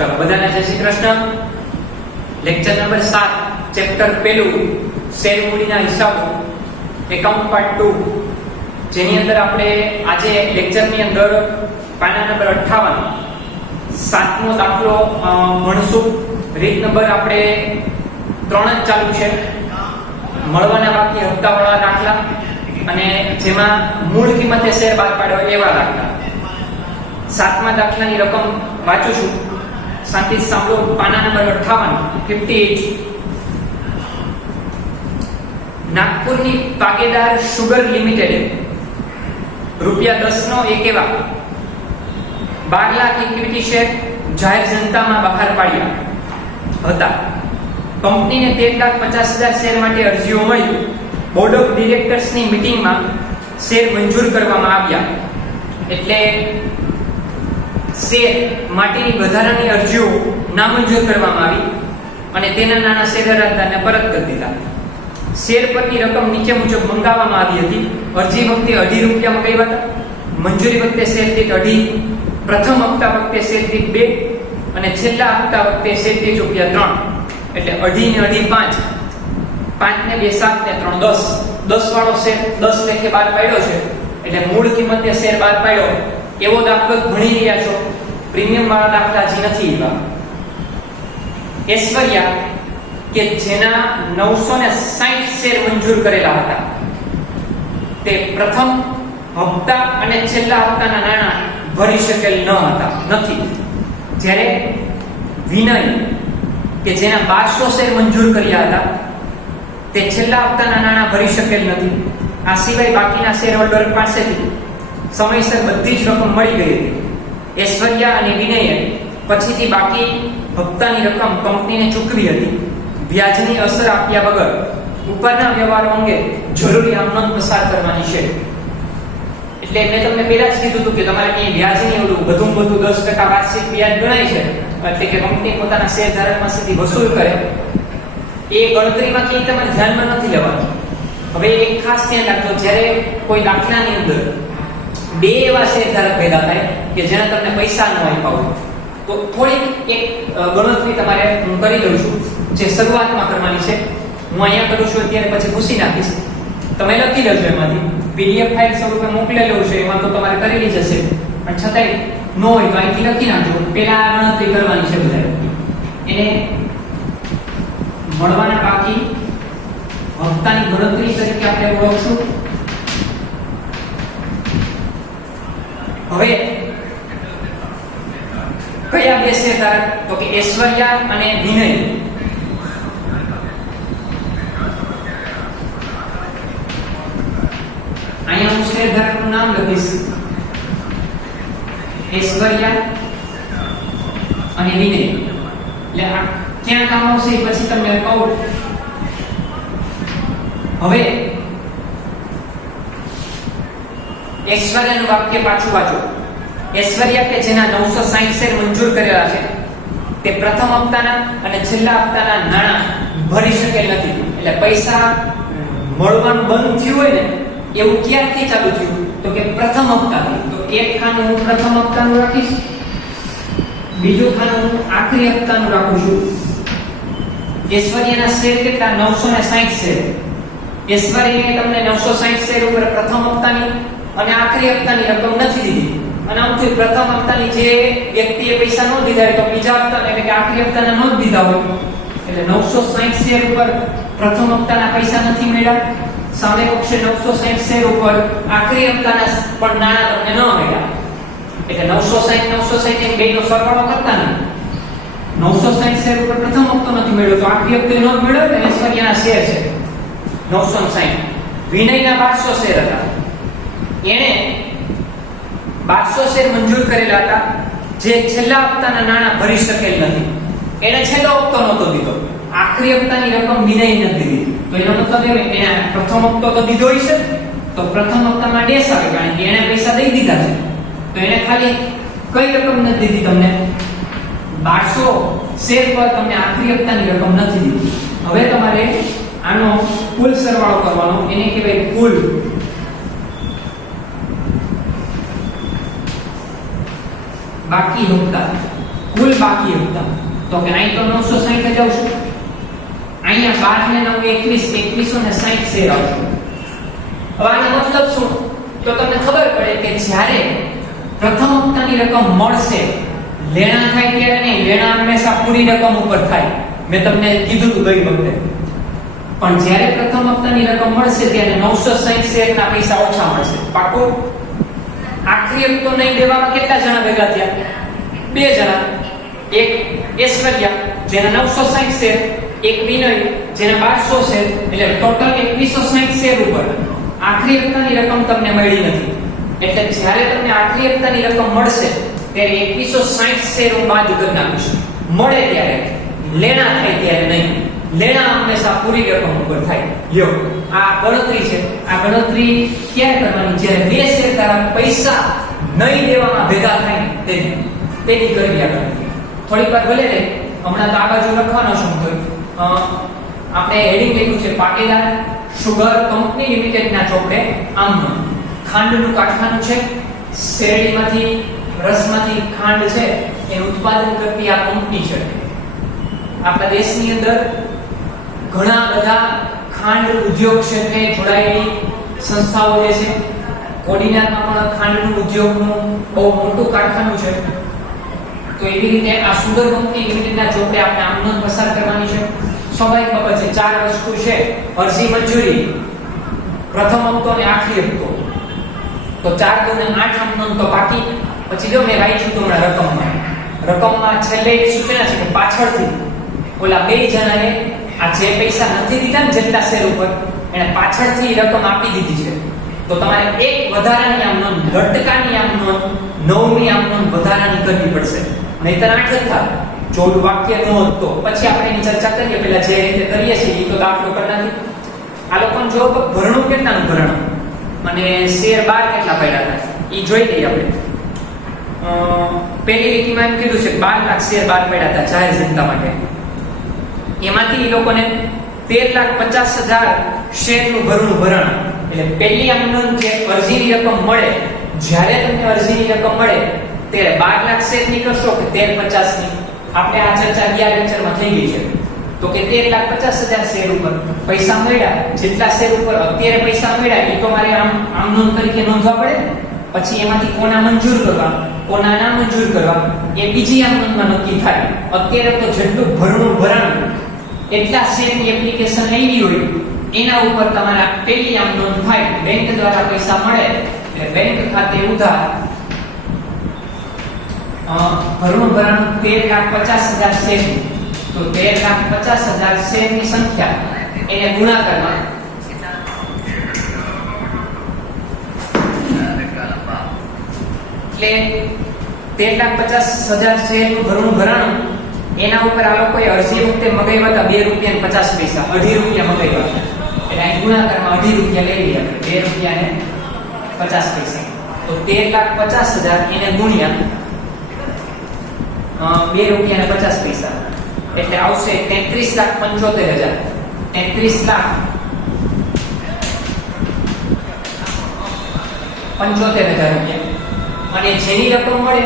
चलो बधाने जय Shri Krishna. Lecture number 7 chapter पहलू शेर मूડીના હિસાબો એકાઉન્ટ પાર્ટ 2 જેની અંદર આપણે આજે લેક્ચરની અંદર પાના નંબર 58 સાતમો દાખલો ભણશું। રીત નંબર આપણે 3 જ ચાલુ છે, મળવાના બાકી હપ્તાવાળા દાખલા અને જેમાં મૂળ કિંમતે શેર બાદ પાડ્યો એવા દાખલા। સાતમા દાખલાની રકમ વાંચું છું, शांति सामलो। पाना नंबर 58 नागपुरनी पागेदार शुगर लिमिटेड ₹10 નો એક એવા 12 લાખ ઇક્વિટી શેર જાહેર જનતામાં બહાર પાડ્યા હતા। કંપનીને 13,50,000 શેર માટે અરજીઓ મળી। બોર્ડ ઓફ ડિરેક્ટર્સની મીટિંગમાં શેર મંજૂર કરવામાં આવ્યા, એટલે શેર માટેની વધારાની અરજીઓ નામંજૂર કરવામાં આવી અને તેના નાણાં શેરધારકને પરત કરી દીધા। શેર પરની રકમ નીચે મુજબ મંગાવવામાં આવી હતી। અરજી વખતે ₹2.5 મંગાવ્યા હતા, મંજૂરી વખતે શેર દીઠ 2.5, પ્રથમ હપ્તા વખતે શેર દીઠ 2 અને છેલ્લા હપ્તા વખતે શેર દીઠ ₹3, એટલે 2.5 ને 2.5 5 ને 2 7 ને 3 10 10 વાળો શેર 10 લેખે બાદ પાડ્યો છે, એટલે મૂળ કિંમતે શેર બાદ પાડ્યો એવો દાખલો ભણી રહ્યા છો। પ્રીમિયમ વાળા દાખલા જે નથી એવા। ઐશ્વર્યા કે જેના 960 શેર મંજૂર કરેલા હતા, તે પ્રથમ હપ્તા અને છેલ્લા હપ્તાના નાણાં ભરી શકેલ નથી। જ્યારે વિનય કે જેના 1200 શેર મંજૂર કર્યા હતા, તે છેલ્લા હપ્તાના નાણાં ભરી શકેલ નથી। આ સિવાય બાકીના શેર હોલ્ડર પાસેથી સમયસર બધી જ રકમ મળી ગઈ હતી। ઐશ્વર્યા અને વિનયે પછીથી બાકી હપ્તાની રકમ કંપનીને ચૂકવી હતી, વ્યાજની અસર આપ્યા વગર। ઉપરના વ્યવહારો અંગે જરૂરી આમનોંધ પસાર કરવાની છે। એટલે મેં તમને પહેલા જ કીધું હતું કે તમારે અહીં વ્યાજની ઓલું વધુમાં વધુ 10% વાર્ષિક વ્યાજ ગણાય છે, એટલે કે કંપની પોતાના શેરધારક પાસેથી વસૂલ કરે, એ ગણતરીમાં ક્યાંય તમારે ધ્યાનમાં નથી લેવાનું। હવે એક ખાસ ધ્યાન રાખજો, જ્યારે કોઈ દાખલાની અંદર બે એવા શેરધારક પેદા થાય કે જેને તમને પૈસા ન આપ્યા હોય, તો થોડીક એક ગણતરી તમારે હું કરી દઉં છું, જે શરૂઆતમાં કરવાની છે। હું અહીંયા કરું છું, અત્યારે પછી પૂછી નાખીશ, તમે લખી લેજો। એમાંથી પીડીએફ ફાઇલ સ્વરૂપે મોકલેલું છે, એમાં તો તમારે કરેલી જ હશે, પણ છતાંય ન હોય તો અહીંથી લખી નાખજો। પહેલા ગણતરી કરવાની છે બધાએ, એને મળવાના બાકી હપ્તાની ગણતરી તરીકે આપણે ઓળખશું। હવે કયા બે શેરધારક? તો કે ઐશ્વર્યા અને વિનય। અહીંયા હું શેરધારકનું નામ લખીશ, ઐશ્વર્યા અને વિનય। એટલે આ ક્યાં કામ આવશે પછી તમને કહું। હવે ઐશ્વર્યાનું વાક્ય પાછું વાંચો। ઐશ્વર્યા કે જેના 960 શેર મંજૂર કરેલા છે, તે પ્રથમ હપ્તાના અને છેલ્લા હપ્તાના નાણાં ભરી શકેલ નથી। એટલે પૈસા મળવાનું બંધ થયું હોય ને, એવું ક્યારથી ચાલુ થયું? તો કે પ્રથમ હપ્તાથી। તો એક ખાનું હું પ્રથમ હપ્તાનું રાખીશ, બીજું ખાનું હું આખરી હપ્તાનું રાખું છું। ઐશ્વર્યાના શેર કેટલા? 960 શેર। ઐશ્વર્યાએ તમને 960 શેર ઉપર પ્રથમ હપ્તાની અને આખરી હપ્તાની રકમ નથી દીધી, અને આમથી પ્રથમ હપ્તાની જે વ્યક્તિએ પૈસા ન દીધા હોય તો બીજા હપ્તા એટલે કે આખરી હપ્તાના ન દીધા હોય, એટલે 960 શેર ઉપર પ્રથમ હપ્તાના પૈસા નથી મળ્યા, સામે પક્ષે 960 શેર ઉપર આખરી હપ્તાના પણ નાણાં તમને ન મળ્યા। એટલે 960 એમ બેનો સરવાળો કરતા નહીં, 960 શેર ઉપર પ્રથમ હપ્તો નથી મળ્યો તો આખરી હપ્તો ન મળ્યો, એટલે ઐશ્વર્યાના શેર છે 960। વિનયના 1200 શેર હતા, એને 1200 શેર મંજૂર કરેલા હતા, જે છેલ્લા હપ્તાના નાણાં ભરી શકેલ નથી। એને છેલ્લો હપ્તો નહોતો દીધો, આખરી હપ્તાની રકમ વિનયે નથી દીધી, તો એનો મતલબ એમ કે એને પ્રથમ હપ્તો તો દીધો હશે, તો પ્રથમ હપ્તામાં ડેશ આવે, કારણ કે એને પૈસા દઈ દીધા છે, તો એને ખાલી કઈ રકમ નથી દીધી તમને? 1200 શેર પર તમને આખરી હપ્તાની રકમ નથી દીધી। હવે તમારે આનો કુલ સરવાળો કરવાનો, એને કહેવાય કુલ। બાકી હપ્તા કુલ બાકી હપ્તા. તો કે અહીં તો 960 જ આવશે. અહીંયા 12 ને 9 21 2160 શેર આવશે. હવે આનો મતલબ શું? તો તમને ખબર પડે કે જ્યારે પ્રથમ હપ્તાની રકમ મળશે, લેણા થાય ત્યારે નહીં, લેણા હંમેશા પૂરી રકમ ઉપર થાય. મેં તમને કીધું હતું ગઈ વખતે. પણ જ્યારે પ્રથમ હપ્તાની રકમ મળશે ત્યારે 960 શેરના પૈસા ઓછા મળશે. પાકો? આખરી હપ્તો નહીં દેવામાં કેટલા જણા ભેગા થયા? 2 જણા. એક ઐશ્વર્યા જેના 960 શેર, એક વિનય જેના 1200 શેર, એટલે ટોટલ 2160 શેર ઉપર આખરી હપ્તાની રકમ તમને મળી નથી. એટલે જ્યારે તમને આખરી હપ્તાની રકમ મળશે ત્યારે 2160 શેર હું બાદ કરી નાખીશ. મળે ત્યારે, લેણા થાય ત્યારે નહીં. લેણા હંમેશા પૂરી રકમ ઉપર થાય. યો આ ગણતરી છે. આ ગણતરી ક્યારે કરવાની? જ્યારે બે શેર તારા પૈસા નહીં દેવામાં ભેગા થાય તેની કરવી આ ગણતરી. થોડીક વાર ભલે રે, હમણાં તો આ બાજુ લખવાનો છું તો આપણે હેડિંગ લખ્યું છે પાટીદાર સુગર કંપની લિમિટેડના ચોપડે આમ ખાંડનું કારખાનું છે. શેરડીમાંથી રસમાંથી ખાંડ છે એનું ઉત્પાદન કરતી આ કંપની છે. આપણા દેશની અંદર ઘણા બધા ખાંડ ઉદ્યોગ ક્ષેત્રે જોડાયેલી સંસ્થાઓ જે છે. કોડીનારમાં પણ ખાંડનું ઉદ્યોગનું બહુ મોટું કારખાનું છે. તો એવી રીતે આ સુગર કંપની લિમિટેડના ચોપડે આપણે આમનોંધ પસાર કરવાની છે. સ્વાભાવિક બાબત છે. 4 વસ્તુ છે: અરજી મંજૂરી, પ્રથમ હપ્તો અને આખરી હપ્તો. તો 4 દુ ને 8 આમનોંધ તો બાકી. પછી જો મેં વાંચ્યું તો હમણાં રકમમાં છેલ્લે સૂચના છે કે પાછળથી ઓલા 2 જણાએ આ જે પૈસા નથી દીધા ને જેટલા શેર ઉપર, એને પાછળથી રકમ આપી દીધી છે. તો તમારે એક વધારાની આમનોંધ, લટકાની આમનોંધ, 9મી આમનોંધ વધારાની કરવી પડશે. નહીતર 8 જ થાય. 14 વાક્ય ન હોત તો પછી આપણે એની ચર્ચા કરીએ. પેલા જે રીતે કરીએ છીએ એ તો દાખલો કરી નાખી. આ લોકોને જો ભરણું કેટલાનું ભરણું અને શેર 12 કેટલા પડ્યા હતા એ જોઈ લઈએ આપણે. પહેલી લીટીમાં એમ કીધું છે 12 લાખ શેર 12 પડ્યા હતા જાહેર જનતા માટે. એમાંથી એ લોકોને 13,50,000 શેરનું ભરણ. એટલે પહેલી આમનોંધ જે અરજીની રકમ મળે, જ્યારે તમને અરજીની રકમ મળે ત્યારે 12 લાખ શેરની કરશો કે 13,50,000 ની? આપણે આ ચર્ચા ગયા લેક્ચરમાં થઈ ગઈ છે. તો કે 13,50,000 શેર ઉપર પૈસા મળ્યા. જેટલા શેર ઉપર અત્યારે પૈસા મળ્યા એ તો મારે આમનોંધ તરીકે નોંધવા પડે. પછી એમાંથી કોના મંજૂર કરવા, કોના ના મંજૂર કરવા એ બીજી આમનોંધમાં નક્કી થાય. અત્યારે તો જેટલું ભરણું ભરાણું એટલા શેરની એપ્લિકેશન આવી હોય એના ઉપર તમારા પહેલી આમનોંધ થાય. બેંક દ્વારા પૈસા મળે એટલે બેંક ખાતે ઉધાર ભરણું ભરાણું 13,50,000 શેર. તો 13,50,000 શેરની સંખ્યા એને ગુણાકારમાં એટલે 13,50,000 શેરનું ભરણું ભરાણું એના ઉપર આ લોકોએ અરજી વખતે મગાવ્યા હતા 2 રૂપિયા 50 પૈસા, 2.5 રૂપિયા મગાવ્યા હતા. એટલે અહીં ગુણાકારમાં 2.5 રૂપિયા લઈ લઈએ આપણે, 2 રૂપિયા ને 50 પૈસા. તો 13,50,000 એને ગુણ્યા 2 રૂપિયા ને 50 પૈસા એટલે આવશે 33,75,000. 33,75,000 રૂપિયા. અને જેની રકમ મળે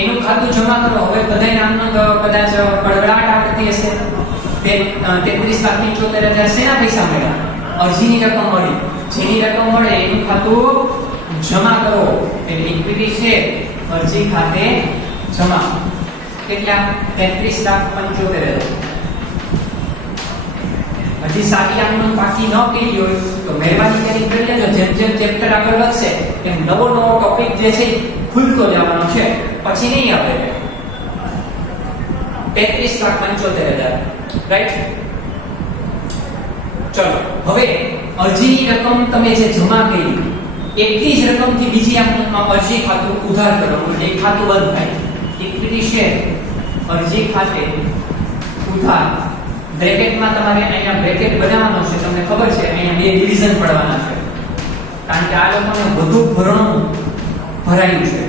એનું ખાતું જમા કરો. હવે બધાય નામનો કદાચ કડકડાટ આવડતી હશે. 33,75,000 શેના પૈસા મળ્યા? અરજીની રકમ મળી. જેની રકમ મળે એનું ખાતું જમા કરો. એટલે ઇક્વિટી છે અરજી ખાતે જમા. કેટલા? 33,75,000. હજી સારી આમનોંધ બાકી ન કરી હોય તો મહેરબાની કરીને કરી લેજો. જેમ જેમ ચેપ્ટર આગળ વધશે એમ નવો ટોપિક જે છે ખુલતો જવાનો છે. પછી નહીં આવે. 33,75,000 રાઈટ. ચલો હવે અરજીની રકમ તમે જે જમા કરી એટલી જ રકમથી બીજી આમનોંધમાં અરજી ખાતું ઉધાર કરવાનું. એક ખાતું બંધ થાય. ઇક્વિટી શેર અરજી ખાતે ઉધાર. બ્રેકેટમાં તમારે અહીંયા બ્રેકેટ બનાવવાનો છે. તમને ખબર છે અહીંયા 2 ડિવિઝન પડવાના છે. કારણ કે આ લોકોને વધુ ભરણું ભરાયું છે.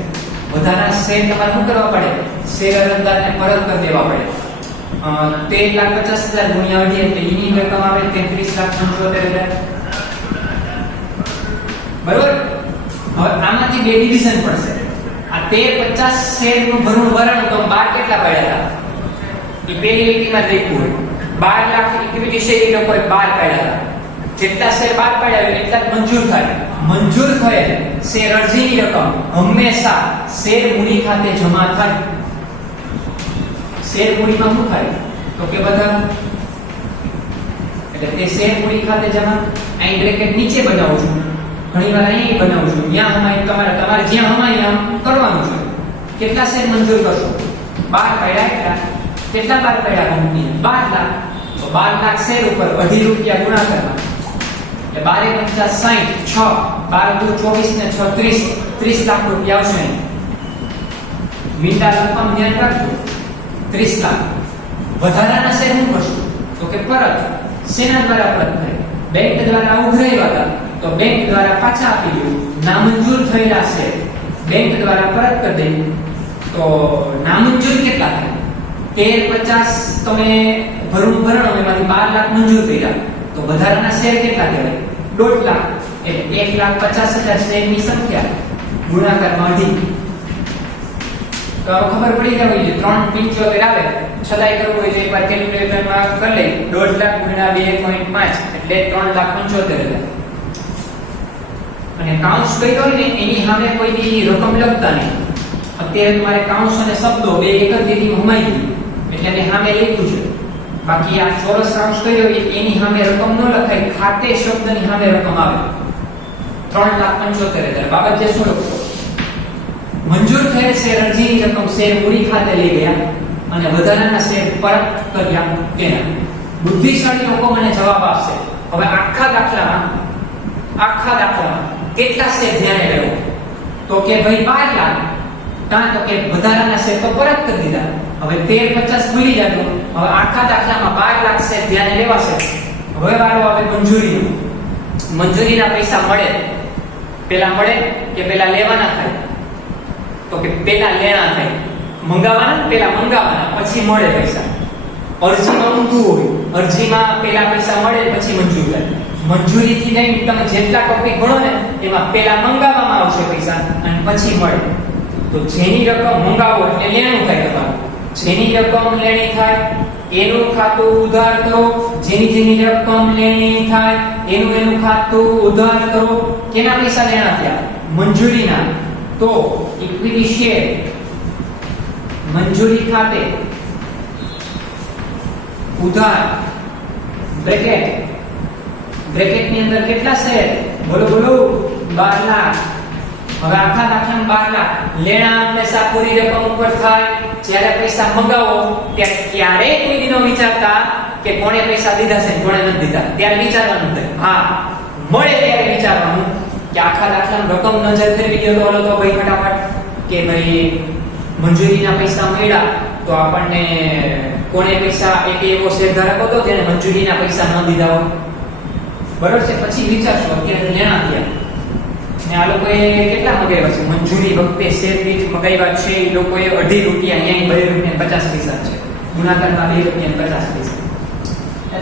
વધારાના શેર તમારે શું કરવા પડે? શેર અરજદારને પરત કરી દેવા પડે. 13,50,000 ગુણ્યા 2 એટલે એની રકમ આવે 33,75,000. બરોબર. હવે આમાંથી 2 ડિવિઝન પડશે. આ 1350 શેરનું ભરણું ભરાણું તો 12 કેટલા પડ્યા હતા એ પેલી લીટીમાં લખ્યું હોય 12 લાખ ઇક્વિટી શેર એ લોકોએ 12 પડ્યા હતા જેટલા શેર 12 પડ્યા હોય એટલા જ મંજૂર થાય મંજૂર થયેલ શેર અરજીની રકમ હંમેશા શેર મૂડી ખાતે જમા થાય શેર મૂડીમાં શું થાય તો કે બધા એટલે તે શેર મૂડી ખાતે જમા અહીં બ્રેકેટ નીચે બનાવું છું ઘણીવાર અહીં બનાવું છું ત્યાં હમાય તમારે જ્યાં હમાય આમ કરવાનું છે કેટલા શેર મંજૂર કરશો 12 પડ્યા કેટલા 12 પડ્યા કંપની 12 લાખ તો 12 લાખ શેર ઉપર 2.5 રૂપિયા ગુણાકારમાં એટલે 12 50 60 6 12 2 24 ને 6 30 30 લાખ રૂપિયા આવશે મીંડા રકમ ધ્યાન રાખજો 30 લાખ વધારાના શેર શું કરશું તો કે પરત સેના દ્વારા પરત થાય બેંક દ્વારા ઉઘરાવ્યા હતા તો બેંક દ્વારા પાછા આપી દો નામંજૂર થયેલા શેર બેંક દ્વારા પરત કરી દે તો નામંજૂર કેટલા થાય 1350 તમે ભરણું એમાંથી 12 લાખ મંજૂર કર્યા તો વધારાના શેર કેટલા કહેવાય 1.5 લાખ એટલે 1,50,000 શેરની સંખ્યા ગુણાકારમાં 2.5 તો ખબર પડી ગઈ હોય 3.75 આવે છતાંય કરવું હોય તો એકવાર કેલ્ક્યુલેટરમાં કરી લે 1.5 લાખ ગુણ્યા 2.5 એટલે 3,75,000 અને કાઉન્સ કર્યો હોય ને એની સામે કોઈ દી રકમ લખતા નહીં અત્યારે તમારે કાઉન્સ અને શબ્દો બે એક જ લીટીમાં હમાઈ ગયું એટલે મેં સામે લખ્યું છે બાકી આ ચોરસ કાઉન્સ કર્યો હોય એની સામે રકમ ન લખાય ખાતે શબ્દની સામે રકમ આવે 3,75,000 બાબત જે શું લખો મંજૂર થયેલ શેર અરજીની રકમ શેર મૂડી ખાતે લઈ ગયા અને વધારાના શેર પરત કર્યા તેના બુદ્ધિશાળી લોકો મને જવાબ આપશે હવે આખા દાખલામાં કેટલા શેર ધ્યાને લેવો તો કે ભાઈ 12 લાખ તાં તો કે વધારાના શેર તો પરત કરી દીધા હવે 1350 ભૂલી જાજો હવે આખા દાખલામાં 12 લાખ શેર ધ્યાને લેવાશે હવે વારો આવે મંજૂરીના પૈસા મળે કે પેલા લેવાના થાય તો કે પેલા લેણા થાય મંગાવાના પછી મળે પૈસા અરજીમાં ઊંધું હોય અરજીમાં પેલા પૈસા મળે પછી મંજૂર થાય મંજૂરીથી નહીં તમે જેટલા ટોપિક ભણો ને એમાં પેલા મંગાવવામાં આવશે પૈસા અને પછી મળે તો જેની રકમ મંગાવો એટલે લેણું થાય તમારું જેની રકમ લેણી થાય એનું ખાતું ઉધાર કરો જેની રકમ લેણી થાય એનું ખાતું ઉધાર કરો કેના પૈસા લેણા થયા મંજૂરીના તો ઇક્વિટી શેર મંજૂરી ખાતે ઉધાર બ્રેકેટની અંદર કેટલા શેર બોલો 12 લાખ હવે આખા દાખલામાં 12 લાખ લેણા હંમેશા પૂરી રકમ ઉપર થાય જ્યારે પૈસા મંગાવો ત્યારે ક્યારેય કોઈ દિનો વિચારતા કે કોણે પૈસા દીધા છે કોણે નથી દીધા ત્યારે વિચારવાનું થાય હા મળે ત્યારે વિચારવાનું કે આખા દાખલામાં રકમ નજર ફેરવી ગયો તો ભાઈ ફટાફટ કે ભાઈ મંજૂરીના પૈસા મળ્યા તો આપણને કોણે પૈસા એક એવો શેર ધારક હતો જેને મંજૂરીના પૈસા ન દીધા હોય બરાબર છે પછી વિચારશો અત્યારે લેણા થયા ને આ લોકોએ કેટલા મગાવ્યા છે મંજૂરી વખતે શેર દીઠ મગાવ્યા છે એ લોકોએ 2.5 રૂપિયા અહીંયા 2 રૂપિયા 50 પૈસા છે ગુણાકારમાં 2 રૂપિયા 50 પૈસા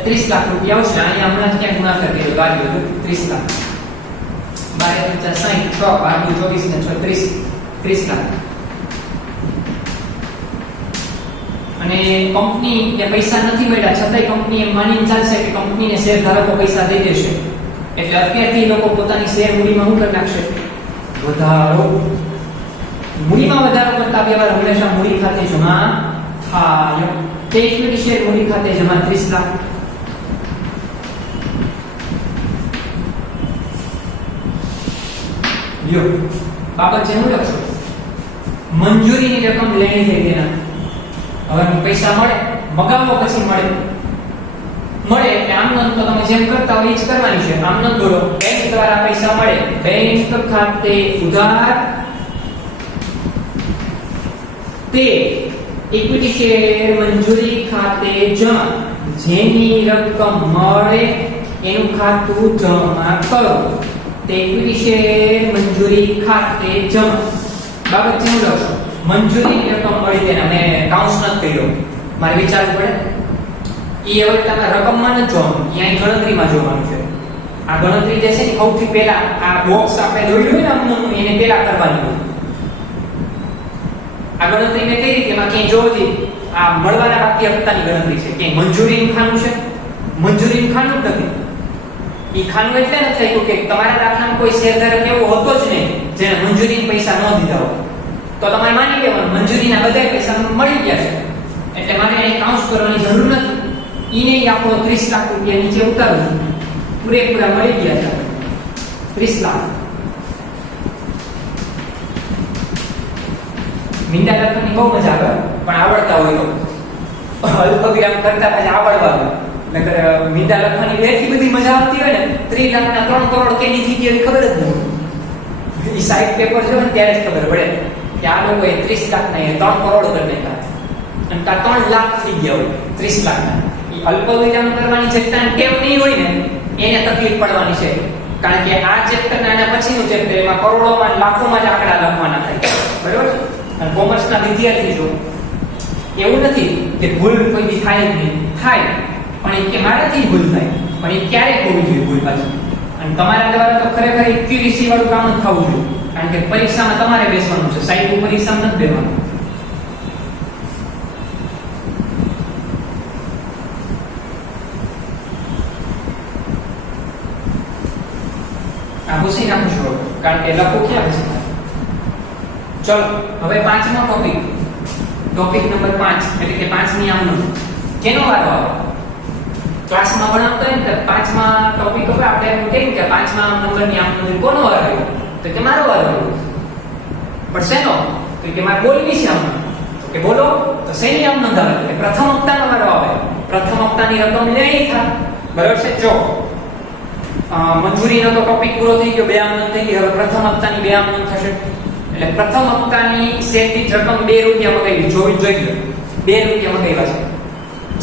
30 લાખ રૂપિયા આવશે અહીંયા હમણાં જ ક્યાંક ગુણાકાર કર્યો વાગ્યો 30 લાખ 12 50 60 6 12 24 ને 6 30 લાખ અને કંપની ને પૈસા નથી મળ્યા છતાંય કંપની એમ માનીને ચાલશે કે કંપનીને શેર ધારકો પૈસા દઈ દેશે એટલે અત્યારથી લોકો પોતાની શેર મૂડીમાં શું કરી નાખશે વધારો મૂડીમાં વધારો કરતા વ્યવહાર હંમેશા મૂડી ખાતે જમા થાય તે ઇક્વિટી શેર મૂડી ખાતે જમા 30 લાખ લ્યો બાબત છે હું લખશું મંજૂરીની રકમ લેણી થઈ તેના હવે પૈસા મળે મગાવો પછી મળે એટલે આમ નોંધ તો તમે જેમ કરતા હોય એ જ કરવાની છે આમ નોંધ દોરો બેંક દ્વારા પૈસા મળે બેંક ખાતે ઉધાર તે ઇક્વિટી શેર મંજૂરી ખાતે જમા જેની રકમ મળે એનું ખાતું જમા કરો તે ઇક્વિટી શેર મંજૂરી ખાતે જમા બાબત જેવું લખો મંજૂરીની રકમ મળી તેના મેં કાઉન્સ નથી કર્યો મારે વિચારવું પડે એ હવે તમે રકમમાં ન જોવાનું અહીં ગણતરીમાં જોવાનું છે આ ગણતરી જે છે ને સૌથી પહેલા આ બોક્સ આપણે દોર્યું હોય ને આમનું એને પહેલા કરવાની હોય આ ગણતરી મેં કરી હતી એમાં ક્યાંય જોવો જોઈએ આ મળવાના બાકી હપ્તાની ગણતરી છે કે મંજૂરીનું ખાનું છે, મંજૂરીનું ખાનું જ નથી. ઈ ખાનું એટલે ન થયું કે તમારા દાખલામાં કોઈ શેરધારક એવો હતો જ નહીં જેને મંજૂરીના પૈસા ન દીધા હોય તો તમારે માની લેવાનું મંજૂરીના બધા પૈસા મળી ગયા છે એટલે મારે અહીં કાઉન્સ કરવાની જરૂર નથી. ઈને આપણો 30 લાખ રૂપિયા નીચે ઉતારું છું, પૂરેપૂરા મળી ગયા છે 30 લાખ. મીંડા લખવાની બહુ મજા આવે પણ આવડતા હોય તો અલ્પવિરામ કરતા પછી આવડવાનું. નકર મીંડા લખવાની એટલી બધી મજા આવતી હોય ને 30 લાખના 3 કરોડ કેની થઈ ગયા ખબર જ ન હોય. ઈ સાઈડ પેપર જો ને ત્યારે જ ખબર પડે કે આ લોકોએ 30 લાખના 3 કરોડ કરી નાખ્યા અને તા 3 લાખ થઈ ગયા હોય 30 લાખના. ઈ અલ્પવિરામ કરવાની જેટલાને ટેવ નહીં હોય ને એને તકલીફ પડવાની છે કારણ કે આ ચેપ્ટર અને આના પછીનું ચેપ્ટર એમાં કરોડોમાં લાખોમાં જ આંકડા લખવાના થાય. બરાબર છે? અને કોમર્સના વિદ્યાર્થી જો એવું નથી કે ભૂલ કોઈ દી થાય જ નહીં, થાય પણ એ કે મારાથી ભૂલ થાય પણ એ ક્યારે હોવી જોઈએ ભૂલ પાછી. અને તમારા દ્વારા તો ખરેખર એક્યુરેસી વાળું કામ જ થવું જોઈએ કારણ કે પરીક્ષામાં તમારે બેસવાનું છે, સાહેબ પરીક્ષામાં નથી બેસવાનું. આ પૂછી નાખું છું કારણ કે લખો ક્યાં છે. ચલો હવે પાંચમો ટોપિક નંબર 5 એટલે કે 5 નિયમનો કેનો વારો આવે? ક્લાસમાં ભણાવતો હોય ને પાંચમા ટોપિક ઉપર આપણે એમ કહીએ કે પાંચમા નંબરની આમનો કોનો વારો આવ્યો તો કે મારો વારો આવ્યો. પણ શેનો? તો કે મારે બોલવી છે આમ તો કે બોલો તો શેની આમ નોંધાવે એટલે પ્રથમ હપ્તાનો વારો આવે. પ્રથમ હપ્તાની રકમ લેણી થાય. બરાબર છે? જો મંજૂરીનો તો ટોપિક પૂરો થઈ ગયો, બે આમ નોંધ થઈ ગઈ. હવે પ્રથમ હપ્તાની બે આમ નોંધ થશે એટલે પ્રથમ હપ્તાની શેરદીઠ રકમ 2 રૂપિયા મગાવી. જોઈ લો 2 રૂપિયા મગાવ્યા છે.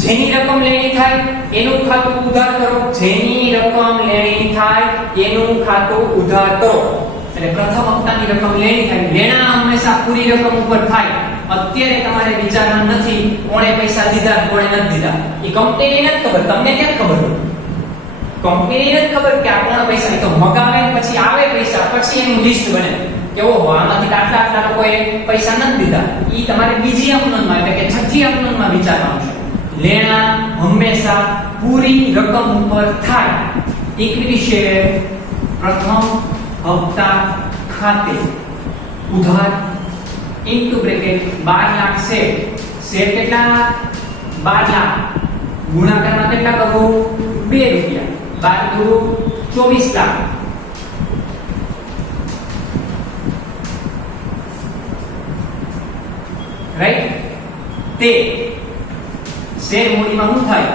જેની રકમ લેણી થાય એનું ખાતું ઉધાર કરો. જેની રકમ લેણી થાય એનું ખાતું ઉધાર કરો. એટલે પ્રથમ હપ્તાની રકમ લેણી થાય. લેણા હંમેશા પૂરી રકમ ઉપર થાય. અત્યારે તમારે વિચારવાનું નથી કોણે પૈસા દીધા કોણે નથી દીધા. એ કંપનીને નથી ખબર, તમને ક્યાં ખબર હોય? કંપનીને નથી ખબર કે આ કોણ પૈસા. તો મગાવે પછી આવે પૈસા પછી એનું લિસ્ટ બને કે ઓહો આમાંથી આટલા લોકોએ પૈસા નથી દીધા. ઈ તમારે બીજી અમનોંધમાં એટલે કે છઠ્ઠી અમનોંધમાં વિચારવાનું છે. લેણા હંમેશા પૂરી રકમ ઉપર થાય. ઇક્વિટી શેર પ્રથમ હપ્તા ખાતે ઉધાર ઇન્ટુ બ્રેકેટ 12 લાખ શેર કેટલા 12 લાખ ગુણાકારમાં કેટલા કરવું 2 રૂપિયા 12 દુ 24 લાખ. રાઈટ? તે શેર મૂડીમાં શું થાય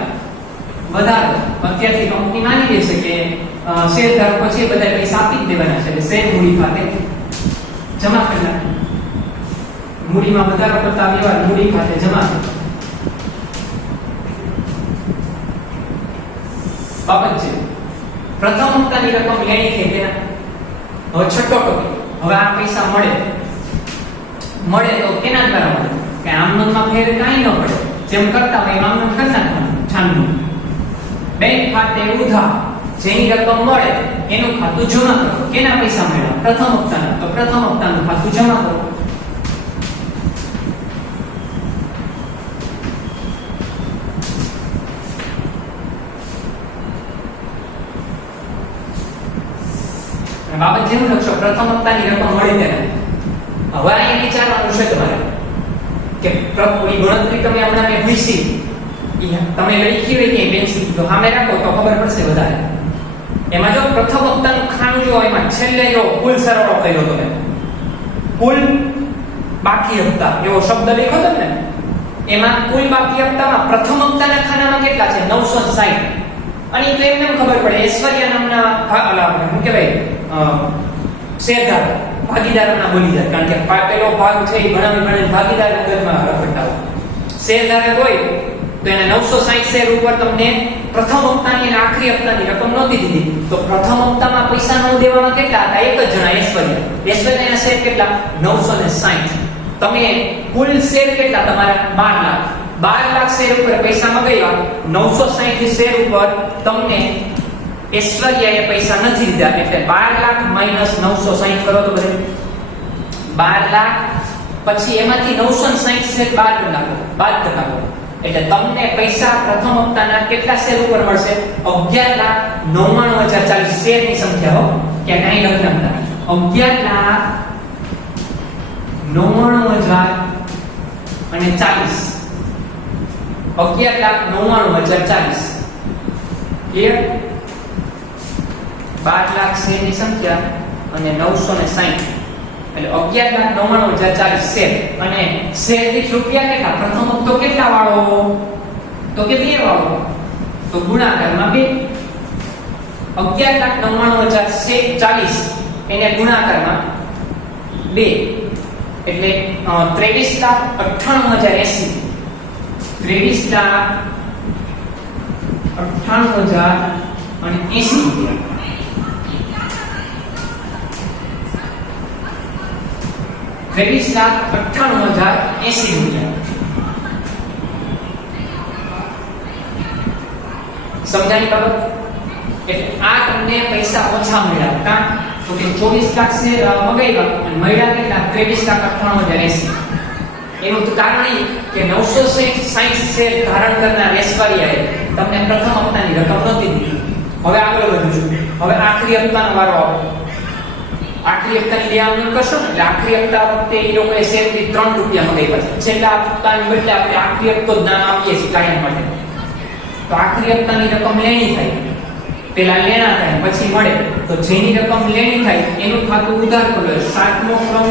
વધારો. અત્યારથી કંપની માની લેશે કે શેર ધારકો છે બધા પૈસા આપી જ દેવાના છે એટલે શેર મૂડી ખાતે જમા કરી નાખે. મૂડીમાં વધારો કરતા વ્યવહાર મૂડી ખાતે જમા બાબત છે. પ્રથમ હપ્તાની રકમ લેણી થઈ તેના હવે છઠ્ઠો ટોપિક. હવે આ પૈસા મળે તો કેના દ્વારા મળે કે આમનોંધમાં ફેર કાંઈ ન પડે. જેમ કરતા હોય એમ આમનોંધ કરી નાખવાનું. છાનનું બેંક ખાતે ઉધાર જેની રકમ મળે એનું ખાતું જમા કરો. કેના પૈસા મળ્યા પ્રથમ હપ્તાના તો પ્રથમ હપ્તાનું ખાતું જમા કરો. બાબત જેવું લખશો પ્રથમ હપ્તાની રકમ મળે ત્યારે હવે અહીંયા વિચારવાનું છે તમારે કે ગણતરી તમે હમણાં મેં પૂછી તમે લખી હોય કે પેન્સિલ તો સામે રાખો તો ખબર પડશે વધારે. એમાં જો પ્રથમ હપ્તાનું ખાનું જો એમાં છેલ્લે જો કુલ સરવાળો કર્યો તો કુલ બાકી હપ્તા એવો શબ્દ લખ્યો હતો ને એમાં કુલ બાકી હપ્તામાં પ્રથમ હપ્તાના ખાનામાં કેટલા છે 960. અને તો એમને ખબર પડે ઐશ્વર્યા નામના શું કહેવાય શેરધાર ભાગીદારોના બોલી જાય કારણ કે પેલો ભાગ છે એ ભણાવી ભાગીદાર વગરમાં રખડતા હોય. શેરધારક હોય તો એને 960 શેર ઉપર તમને પ્રથમ હપ્તાની અને આખરી હપ્તાની રકમ નહોતી દીધી તો પ્રથમ હપ્તામાં પૈસા ન દેવામાં કેટલા હતા? એક જ જણા ઐશ્વર્યાના શેર કેટલા 960. તમે કુલ શેર કેટલા તમારા 12 લાખ શેર ઉપર પૈસા મગાવ્યા 960 શેર ઉપર તમને ઐશ્વર્યાએ પૈસા નથી દીધા એટલે 12 લાખ માઈનસ 960 કરો તો બરાબર 12 લાખ પછી એમાંથી 960 શેર બાદ કરી નાખો એટલે તમને પૈસા પ્રથમ હપ્તાના કેટલા શેર ઉપર મળશે? 11,99,040 શેરની સંખ્યા હો કે કાઈ લખી નાખતા 11,99,040 11,99,040 ક્લિયર? 12 લાખ શેરની સંખ્યા અને 960 એટલે 11,99,040 શેર અને શેર દીઠ રૂપિયા કેટલા? પ્રથમ હપ્તો કેટલા વાળો? તો કે 2 વાળો, તો ગુણાકારમાં 2. 11,99,040 એને ગુણાકારમાં 2 એટલે 23,98,080 23,98,080 રૂપિયા. ₹23,98,080 સમજાણી બાબત? એટલે આ તમને પૈસા ઓછા મળ્યા કા તો કે 24 લાખ શેર મગાવ્યા અને મળ્યા કેટલા? 23,98,080. એનું તો કારણ એ કે 960 શેર ધારણ કરનાર વેપારીએ તમને પ્રથમ હપ્તાની રકમ નહોતી દીધી. હવે આગળ વધું છું. હવે આખરી હપ્તાનો વારો આવે. આખરી હપ્તાની લેવાનું કરશો ને એટલે આખરી હપ્તા વખતે એ લોકોએ શેરથી 3 રૂપિયા મગાવ્યા છે. છેલ્લા હપ્તાની બદલે આપણે આખરી હપ્તો જ નામ આપીએ છીએ કાયમ માટે. તો આખરી હપ્તાની રકમ લેણી થાય, પેલા લેણા થાય પછી મળે. તો જેની રકમ લેણી થાય એનું ખાતું ઉધાર કરો. 7મો ક્રમ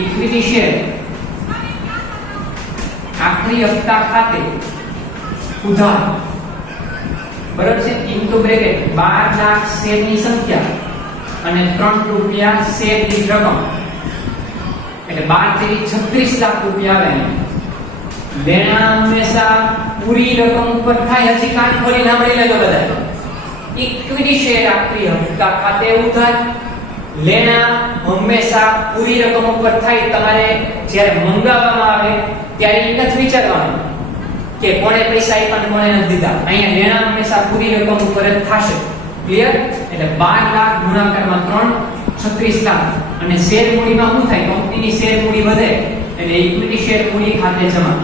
ઇક્વિટી શેર આખરી હપ્તા ખાતે ઉધાર બરાબર છે ઇન્ટુ બ્રેકેટ 12 લાખ શેરની સંખ્યા અને 3 રૂપિયા શેર દીઠ રકમ એટલે 12 36 લાખ રૂપિયા આવે. લેણા હંમેશા પૂરી રકમ ઉપર થાય. હજી કાન ખોલી સાંભળી લેજો બધા. ઇક્વિટી શેર આખરી હપ્તા ખાતે ઉધાર. લેણા હંમેશા પૂરી રકમ ઉપર થાય. તમારે જ્યારે મંગાવવામાં આવે ત્યારે એ નથી વિચારવાનું કે કોણે પૈસા આપ્યા ને કોણે નથી દીધા. અહીંયા લેણા હંમેશા પૂરી રકમ ઉપર જ થશે. ક્લિયર? એટલે 12 લાખ ગુણાકારમાં 3 36 લાખ અને શેર મૂડીમાં શું થાય? કંપનીની શેર મૂડી વધે એટલે ઇક્વિટી શેર મૂડી ખાતે જમા.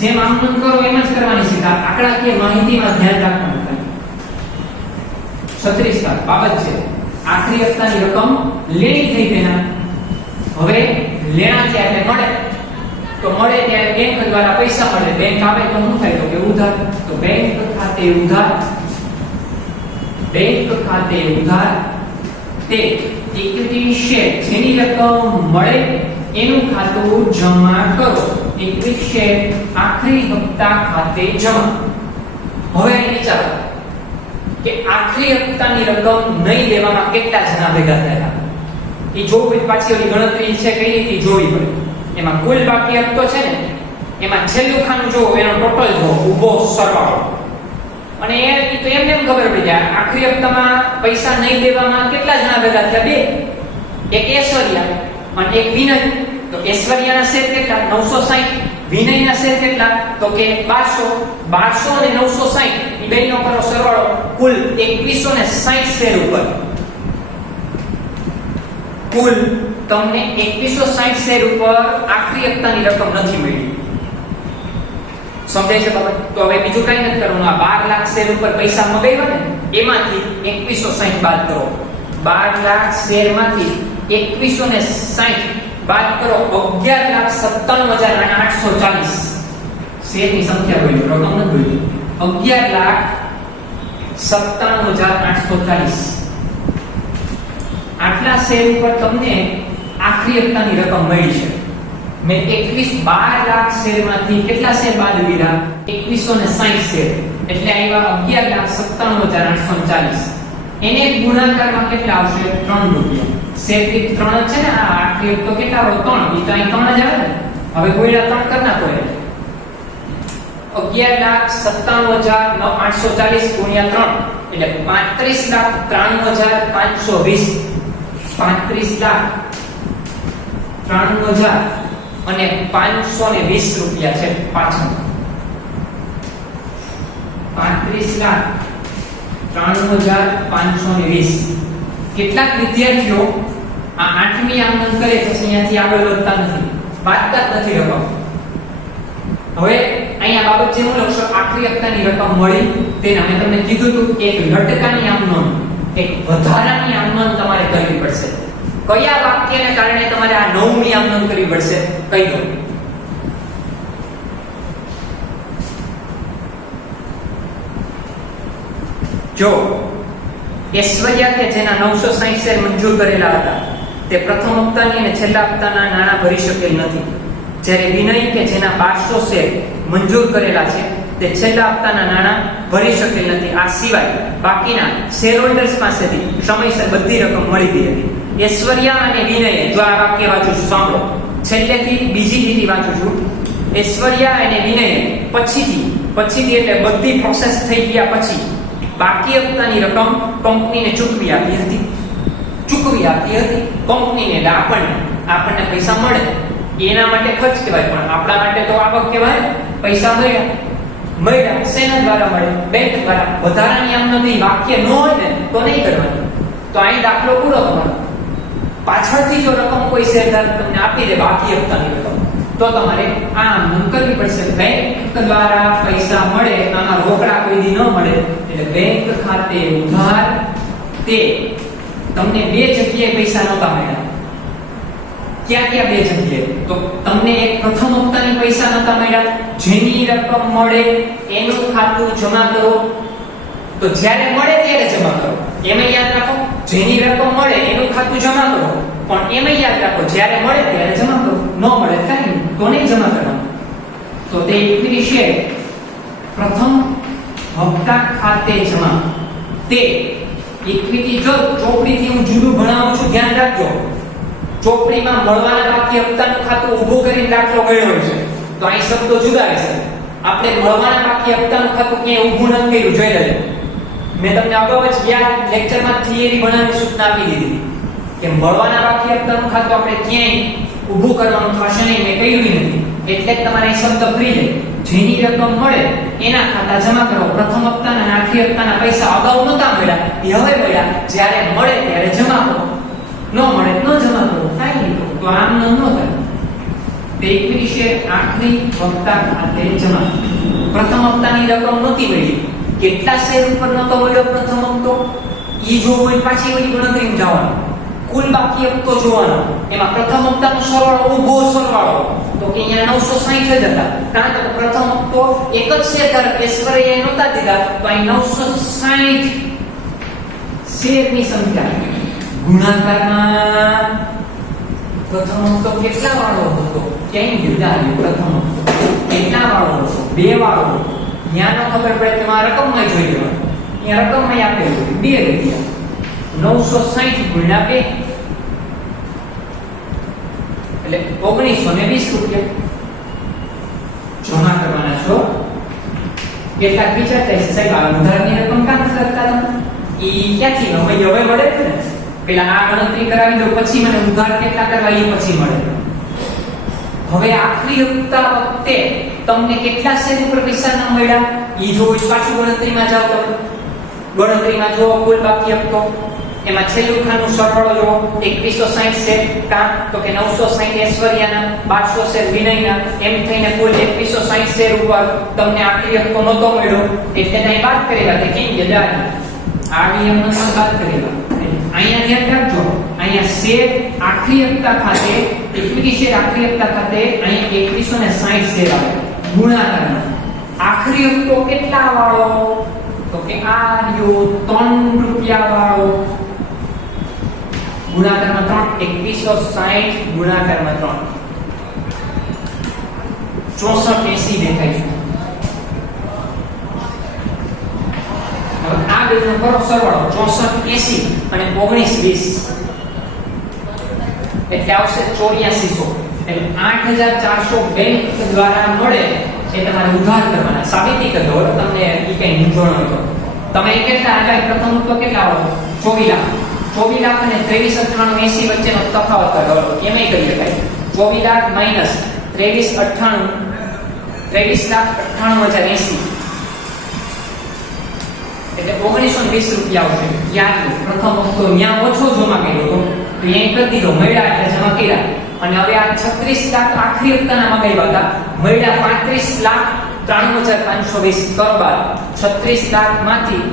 જેમ આમ કરો એમ જ કરવાની છે. આંકડાકીય માહિતીમાં ધ્યાન રાખવાનું થાય. 36 લાખ બાબત છે. આખરી હપ્તાની રકમ લેણી થઈ તેના હવે લેણા છે એટલે મળે તો મળે ત્યારે બેંક દ્વારા પૈસા મળે. બેંક આવે તો શું થાય? તો કે ઉધાર. તો બેંક ખાતે ઉધાર તે ઇક્વિટી શેર જેની રકમ મળે એનું ખાતું જમા કરો. ઇક્વિટી શેર આખરી હપ્તા ખાતે જમા. હવે વિચારો કે આખરી હપ્તાની રકમ નહીં દેવામાં કેટલા જણા ભેગા થયા એ જોવું. પાછી ઓલી ગણતરી છે કઈ રીતે જોવી પડે. એમાં કુલ બાકી હપ્તો છે ને એમાં છેલ્લું ખાનું જોવો એનો ટોટલ જોવો ઊભો સરવાળો અને એ તો એમને એમ ખબર પડી જાય આખરી હપ્તામાં પૈસા નહીં દેવામાં કેટલા જણા ભેગા થયા? 2. એક ઐશ્વર્યા અને એક વિનય. તો ઐશ્વર્યાના શેર કેટલા? 960. વિનયના શેર કેટલા? તો કે 1200 અને 960 એ બેનો કરો સરવાળો કુલ 2160 શેર ઉપર કુલ તમને 2160 શેર ઉપર આખરી હપ્તાની રકમ નથી મળી. સમજાય છે બાબત? તો હવે બીજું કઈ નથી કરવાનું. આ 12 લાખ શેર ઉપર પૈસા મગાવ્યા ને એમાંથી 2160 બાદ કરો. 12 લાખ શેરમાંથી 2160 બાદ કરો. 11,97,840 શેરની સંખ્યા બોલ્યો, રકમ નથી બોલ્યો. 11,97,840 આટલા શેર ઉપર તમને આખરી હપ્તાની રકમ મળી છે. મેં 12 લાખ શેરમાંથી કેટલા શેર બાદ કર્યા? 2160 શેર એટલે આવ્યા 11,97,840. એને ગુણાકારમાં કેટલા આવશે? 3 રૂપિયા. શેર દીઠ 3 જ છે ને. આ આખરી હપ્તો કેટલા હોય? 3. ઈ તો અહીં 3 જ આવે ને. હવે કોઈના 3 કરી નાખો. 11,97,840 ગુણ્યા 3 એટલે 35,93,520. 35,93,520 અને 520 રૂપિયા છે પાછળ. 35,93,520. કેટલાક વિદ્યાર્થીઓ આ 8મી આમનોંધ કરે છે, અહીંયાથી આગળ વધતા નથી, બાદતા નથી રકમ. હવે અહીંયા બાબત જે હું લખશો, આખરી હપ્તાની રકમ મળી તેને મેં તમને કીધું હતું એક લટકાની આમનોંધ, એક વધારાની આમનોંધ તમારે કરવી પડશે. કયા વાક્યને કારણે તમારે આ 9મી આમનોંધ કરવી પડશે કહી દો. જો ઐશ્વર્યા કે જેના 960 શેર મંજૂર કરેલા હતા તે પ્રથમ હપ્તાની અને છેલ્લા હપ્તાના નાણાં ભરી શકેલ નથી, જ્યારે વિનય કે જેના 1200 શેર મંજૂર કરેલા છે તે છેલ્લા હપ્તાના નાણાં ભરી શકેલ નથી. આ સિવાય બાકીના શેર હોલ્ડર્સ પાસેથી સમયસર બધી રકમ મળી ગઈ હતી. ઐશ્વર્યા અને વિનયે, જો આ વાક્ય વાંચું છું સાંભળો, છેલ્લેથી બીજી લીટી વાંચું છું. ઐશ્વર્યા અને વિનયે પછીથી એટલે બધી પ્રોસેસ થઈ ગયા પછી બાકી હપ્તાની રકમ કંપનીને ચૂકવી આપી હતી. કંપનીને, આપણને પૈસા મળે એના માટે ખર્ચ કહેવાય, પણ આપણા માટે તો આવક કહેવાય. પૈસા મળ્યા શેના દ્વારા મળે? બેંક દ્વારા. વધારાની આમનોંધ વાક્ય ન હોય ને તો નહીં કરવાનું. તો અહીં દાખલો પૂરો તમારો. પાછળથી જો રકમ કોઈ શેરધારક તમને આપી દે બાકી હપ્તાની રકમ, તો તમારે આ આમનોંધ કરવી પડશે. બેંક દ્વારા પૈસા મળે, આમાં રોકડા કોઈ દી ન મળે, એટલે બેંક ખાતે ઉધાર તે તમને બે જગ્યાએ પૈસા નહોતા મળ્યા. ક્યાં બે જગ્યાએ? તો તમને એક પ્રથમ હપ્તાની પૈસા નહોતા મળ્યા, જેની રકમ મળે એનું ખાતું જમા કરો. તો જ્યારે મળે ત્યારે જમા કરો, એમાં યાદ રાખો. જેની રકમ મળે એનું ખાતું જમા કરો, પણ એમાં યાદ રાખો જ્યારે મળે ત્યારે જમા કરો, ન મળે કાંઈ તો નહીં જમા કરવાનું. તો તે ઇક્વિટી શેર પ્રથમ હપ્તા ખાતે જમા. તે ઇક્વિટી, જો ચોપડીથી હું જુદું ભણાવું છું ધ્યાન રાખજો. ચોપડીમાં મળવાના બાકી હપ્તાનું ખાતું ઊભું કરીને દાખલો ગયો છે, તો અહીં શબ્દો જુદા રહેશે. આપણે મળવાના બાકી હપ્તાનું ખાતું ક્યાંય ઊભું નથી કર્યું, જોઈ લેજો. મેં તમને અગાઉ જ ગયા લેક્ચરમાં થિયરી બનાવવાની સૂચના આપી દીધી કે મળવાના બાકી હપ્તાનું ખાતું આપણે ક્યાંય ઊભું કરવાનું થશે નહીં, મેં કહ્યું નથી. એટલે જ તમારે અહીં શબ્દ ફ્રી છે. જેની રકમ મળે એના ખાતા જમા કરો. પ્રથમ હપ્તાના અને આખરી હપ્તાના પૈસા અગાઉ નહોતા મળ્યા, એ હવે મળ્યા. જ્યારે મળે ત્યારે જમા કરો, ન મળે ન જમા કરો, કાંઈ નહીં. તો આમ ન થાય. તે ઇક્વિટી શેર આખરી હપ્તા ખાતે જમા. પ્રથમ હપ્તાની રકમ નહોતી મળી, કેટલા શેર ઉપર નહોતો મળ્યો પ્રથમ હપ્તો, ઈ જો હોય પાછી ઓલી ગણતરીમાં જવાનું. કુલ બાકી હપ્તો જોવાનો, એમાં પ્રથમ હપ્તાનો સરવાળો, ઊભો સરવાળો, તો કે અહીંયા 960 જ હતા. કારણ કે પ્રથમ હપ્તો એક જ શેરધારક ઐશ્વર્યાએ નહોતા દીધા, તો અહીં 960 શેરની સંખ્યા ગુણાકારમાં પ્રથમ હપ્તો કેટલા વાળો હતો? ક્યાંય જુદા પ્રથમ હપ્તો કેટલા વાળો હતો? 2 વાળો હતો. ત્યાં ન ખબર પડે તો આ રકમમાં જોઈ લેવાનું. અહીંયા રકમમાં આપેલું 2 રૂપિયા. 960 ગુણ્યા 2 એટલે 1920 રૂપિયા જમા કરવાના છો. કેટલાક વિચારતા છે સાહેબ આ ઉધારની રકમ કાં કરતા તમે? ઈ ક્યાંથી હવે મળે છે ને? પેલા આ ગણતરી કરાવી દો, પછી મને ઉધાર કેટલા કરવા એ પછી મળે. હવે આખરી હપ્તા વખતે તમને કેટલા શેર ઉપર પૈસા ન મળ્યા ઈ જો પાછું ગણતરીમાં જાવ તો ગણતરીમાં જો કુલ બાકી હપ્તો, એમાં છેલ્લું ખાનું સરવાળો જો 2160 શેર કાં તો કે 960 ઐશ્વર્યાના, 1200 શેર વિનયના, એમ થઈને કુલ 2160 શેર ઉપર તમને આખરી હપ્તો નહોતો મળ્યો, એટલે ત્યાં બાદ કરેલા. તે કેમ જદાર આખરી હપ્તો બાદ કરેલા. અહીંયા ધ્યાન રાખજો, અહીંયા શેર આખરી હપ્તા ખાતે, ઇક્વિટી શેર આખરી હપ્તા ખાતે અહીંયા 2160 શેર આવે ગુણાકારમાં. આખરી હપ્તો કેટલા વાળો? તો કે આ રહ્યો 3 રૂપિયા વાળો. ગુણાકારમાં 3, 2160 ગુણાકારમાં 3, 6480 દેખાય છે. આ બેનો કરો સરવાળો 6480 અને 1920 એટલે આવશે 8400. એટલે 8400 બેંક દ્વારા મળે એ તમારે ઉધાર કરવાના. સાબિતી કરી દો તમને ઈ કઈ મૂંઝવણ હોય તો. તમે કેટલા આગાહી પ્રથમ તો કેટલા હોય? 24 લાખ. 24 લાખ અને 239880 વચ્ચેનો તફાવત કરો એમય કરી શકાય. 24 લાખ માઈનસ 23,98,23,98,080 એટલે 1920 રૂપિયા આવશે. યાદ પ્રથમ હપ્તો ત્યાં ઓછો જમા કર્યો તો તો અહીં કરી દીધો મળ્યા એટલે જમા કર્યા અને હવે આ 36 લાખ આખરી હપ્તાના મંગાવ્યા હતા મળ્યા 35,93,520 કર બાદ 36 લાખ માંથી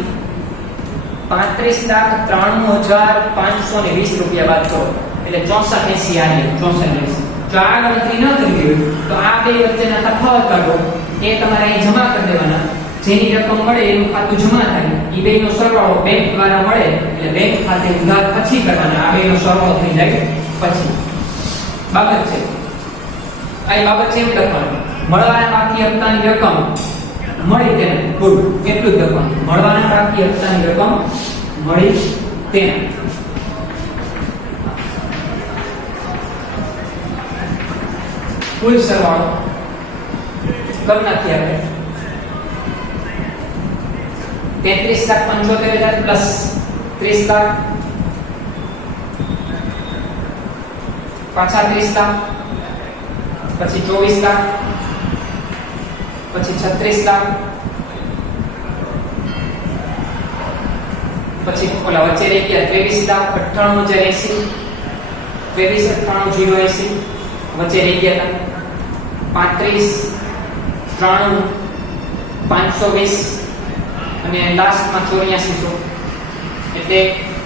35,93,520 રૂપિયા બાદ કરો એટલે 6480 આવી 6480 જો આ ગણતરી ન કરી હોય તો આ બે વચ્ચેના તફાવત કાઢો એ તમારે અહીં જમા કરી દેવાના જેની રકમ મળે એનું ખાતું જમા થાય એ બેનો સરવાળો બેંક દ્વારા મળે એટલે બેંક ખાતે ઉધાર પછી કરવાના આ બેનો સરવાળો થઈ જાય પછી બાબત છે આ બાબત છે એમ લખવાનું મળવાના બાકી હપ્તાની રકમ મળી તેને પૂરું એટલું જ લખવાનું મળવાના બાકી હપ્તાની રકમ મળી તેને કુલ સરવાળો કરી નાખીએ આપણે 33,75,000 પ્લસ 30 લાખ પાછા 30 લાખ પછી 24 લાખ પછી 36 લાખ પછી ઓલા વચ્ચે રહી ગયા 23,98,080 23,98,080 વચ્ચે રહી ગયા હતા 35,93,520 અને લાસ્ટમાં 8400 એટલે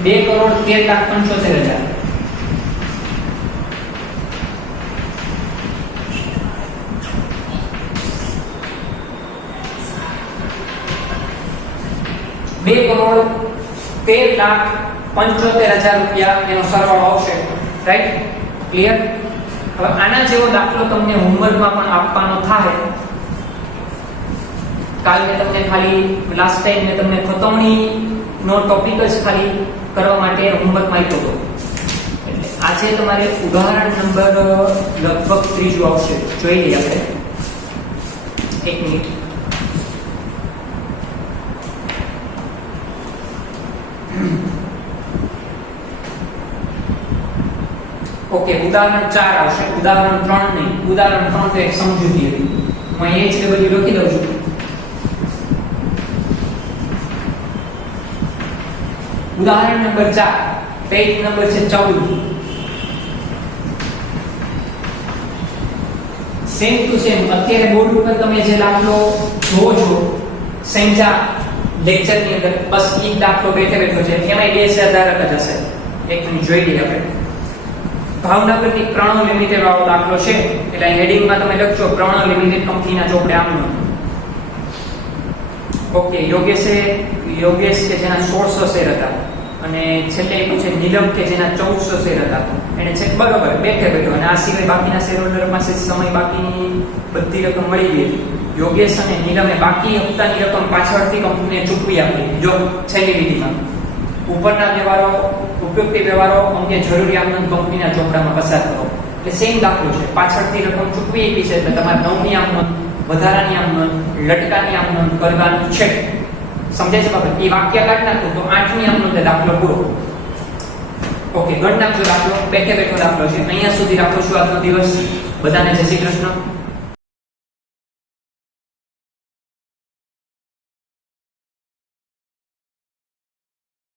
2,13,75,000 2,13,75,000 રૂપિયા એનો સરવાળો આવશે રાઈટ ક્લિયર હવે આના જેવો દાખલો તમને હોમવર્કમાં પણ આપવાનો થાય કાલ મેં તમને ખાલી લાસ્ટ ટાઈમ મેં તમને ખતવણી નો ટોપિક જ ખાલી કરવા માટે હોમવર્કમાં આપ્યો હતો એટલે આજે તમારે ઉદાહરણ નંબર લગભગ ત્રીજું આવશે જોઈ લઈએ આપણે એક મિનિટ ઓકે ઉદાહરણ 4 આવશે ઉદાહરણ 3 નહીં ઉદાહરણ 3 તો એક સમજૂતી હતી હું અહીં જ બધું લખી દઉં છું ઉદાહરણ નંબર 4 પેજ નંબર છે 14 સેમ ટુ સેમ અત્યારે બોર્ડ ઉપર તમે જે દાખલો જોવો છો સંખ્યા લેક્ચર ની અંદર બસ એક દાખલો બેઠો છે એમાં બે શેરધારક જ હશે એક મિનિટ જોઈ લઈએ આપણે ભાવનગરની પ્રણવ લિમિટેડ વાળો દાખલો છે એટલે હેડિંગમાં તમે લખજો પ્રણવ લિમિટેડ કંપનીના ચોપડે આમનો ઓકે યોગેશ કે જેના 1600 શેર હતા અને છેલ્લે એવું છે નીલમ કે જેના 1400 શેર હતા એને છે બરોબર બેઠે બેઠો અને આ સિવાય બાકીના શેર હોલ્ડર પાસે સમય બાકીની બધી રકમ મળી ગઈ યોગેશ અને નીલમે બાકી હપ્તાની રકમ પાછળથી કંપનીને ચૂકવી આપી જો છેલ્લી વિધિમાં ઉપરના વ્યવહારો ઉપયોગી વ્યવહારો અંગે જરૂરી આમનોંધ કંપનીના ચોપડામાં પસાર કરો એટલે સેમ દાખલો છે પાછળથી રકમ ચૂકવી આપી છે એટલે તમારે 9ની આમનોંધ વધારાની આમનોંધ લટકાની આમનોંધ કરવાનું છે સમજાય છે બાબત એ વાક્ય કાઢ નાખો તો 8ની આમનોંધ દાખલો પૂરો ઓકે ગણ નાખજો દાખલો બેઠે બેઠો દાખલો છે અહીંયા સુધી રાખો છું આજનો દિવસ બધાને જય શ્રી કૃષ્ણ